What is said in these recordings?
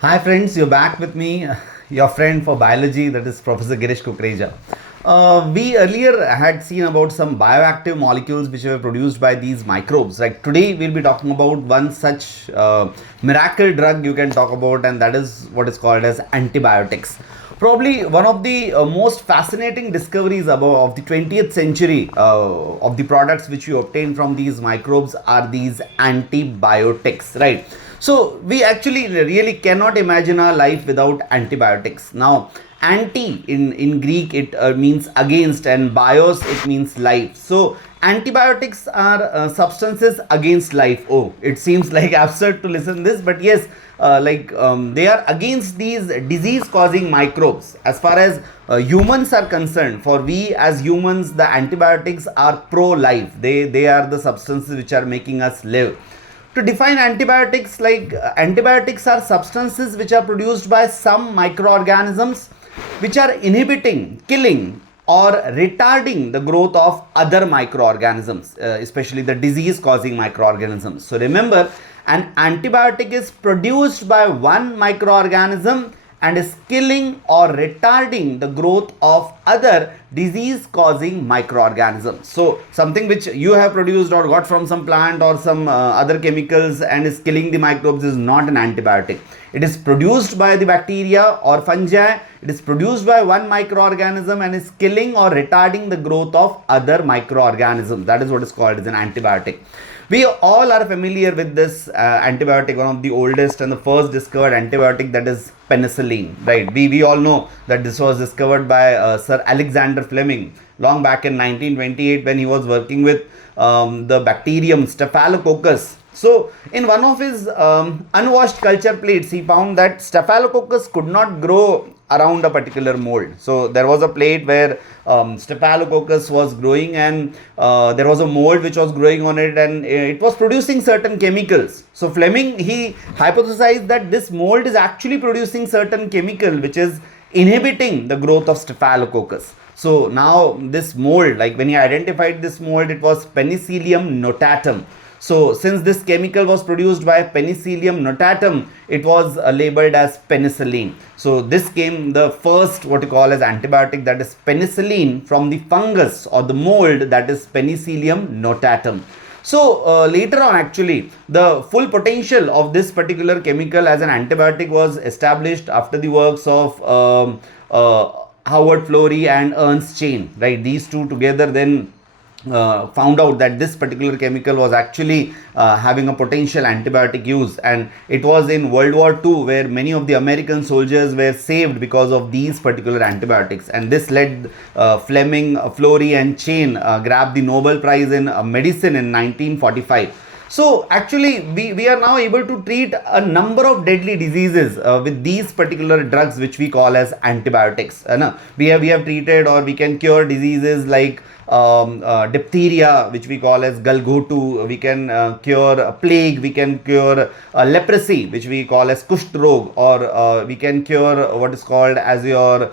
Hi friends, you're back with me, your friend for biology, that is Professor Girish Kukreja. We earlier had seen about some bioactive molecules which were produced by these microbes. Right? Today we'll be talking about one such miracle drug you can talk about, and that is what is called as antibiotics. Probably one of the most fascinating discoveries of the 20th century of the products which you obtain from these microbes are these antibiotics, right? So we actually really cannot imagine our life without antibiotics. Now, anti in Greek it means against, and bios it means life. So antibiotics are substances against life. Oh, it seems like absurd to listen this, but yes, they are against these disease causing microbes. As far as humans are concerned, for we as humans, the antibiotics are pro life. They are the substances which are making us live. To define antibiotics, antibiotics are substances which are produced by some microorganisms which are inhibiting, killing, or retarding the growth of other microorganisms, especially the disease causing microorganisms. So remember, an antibiotic is produced by one microorganism and is killing or retarding the growth of other disease causing microorganisms. So something which you have produced or got from some plant or some other chemicals and is killing the microbes is not an antibiotic. It is produced by the bacteria or fungi. It is produced by one microorganism and is killing or retarding the growth of other microorganisms. That is what is called as an antibiotic. We all are familiar with this antibiotic, one of the oldest and the first discovered antibiotic, that is penicillin, right? We all know that this was discovered by Sir Alexander Flemming long back in 1928 when he was working with the bacterium Staphylococcus. So in one of his unwashed culture plates, he found that Staphylococcus could not grow around a particular mold. So there was a plate where Staphylococcus was growing, and there was a mold which was growing on it, and it was producing certain chemicals. So Flemming, he hypothesized that this mold is actually producing certain chemical which is inhibiting the growth of Staphylococcus. So now this mold, like when he identified this mold, it was Penicillium notatum. So since this chemical was produced by Penicillium notatum, it was labeled as penicillin. So this came the first what you call as antibiotic, that is penicillin, from the fungus or the mold, that is Penicillium notatum. So later on, actually, the full potential of this particular chemical as an antibiotic was established after the works of Howard Florey and Ernst Chain, right? These two together then found out that this particular chemical was actually having a potential antibiotic use, and it was in World War II where many of the American soldiers were saved because of these particular antibiotics, and this led Flemming, Florey and Chain grabbed the Nobel Prize in medicine in 1945. So actually we are now able to treat a number of deadly diseases with these particular drugs which we call as antibiotics. We have treated, or we can cure diseases like diphtheria, which we call as galgotu. We can cure plague, we can cure leprosy, which we call as kusht rog, or we can cure what is called as your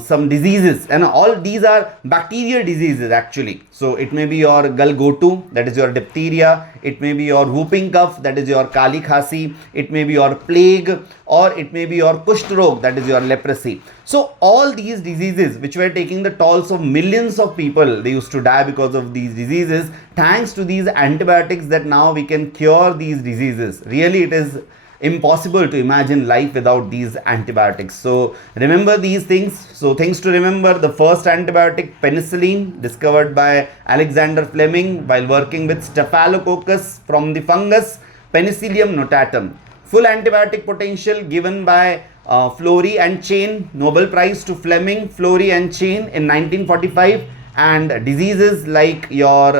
some diseases, and all these are bacterial diseases actually. So it may be your galgotu, that is your diphtheria, it may be your whooping cough, that is your kali khasi, it may be your plague, or it may be your kusht rog, that is your leprosy. So all these diseases which were taking the tolls of millions of people, they used to die because of these diseases, thanks to these antibiotics, that now we can cure these diseases. Really, it is impossible to imagine life without these antibiotics. So remember these things. So things to remember: the first antibiotic, penicillin, discovered by Alexander Fleming while working with Staphylococcus from the fungus Penicillium notatum. Full antibiotic potential given by Florey and Chain, Nobel Prize to Fleming, Florey and Chain in 1945. And diseases like your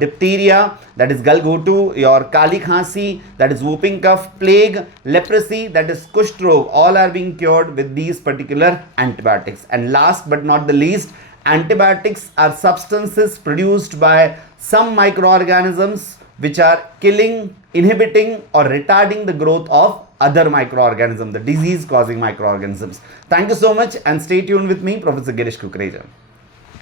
diphtheria, that is galgotu, your kali khasi, that is whooping cough, plague, leprosy, that is kusht rog, all are being cured with these particular antibiotics. And last but not the least, antibiotics are substances produced by some microorganisms which are killing, inhibiting, or retarding the growth of other microorganisms, the disease causing microorganisms. Thank you so much, and stay tuned with me, Professor Girish Kukreja.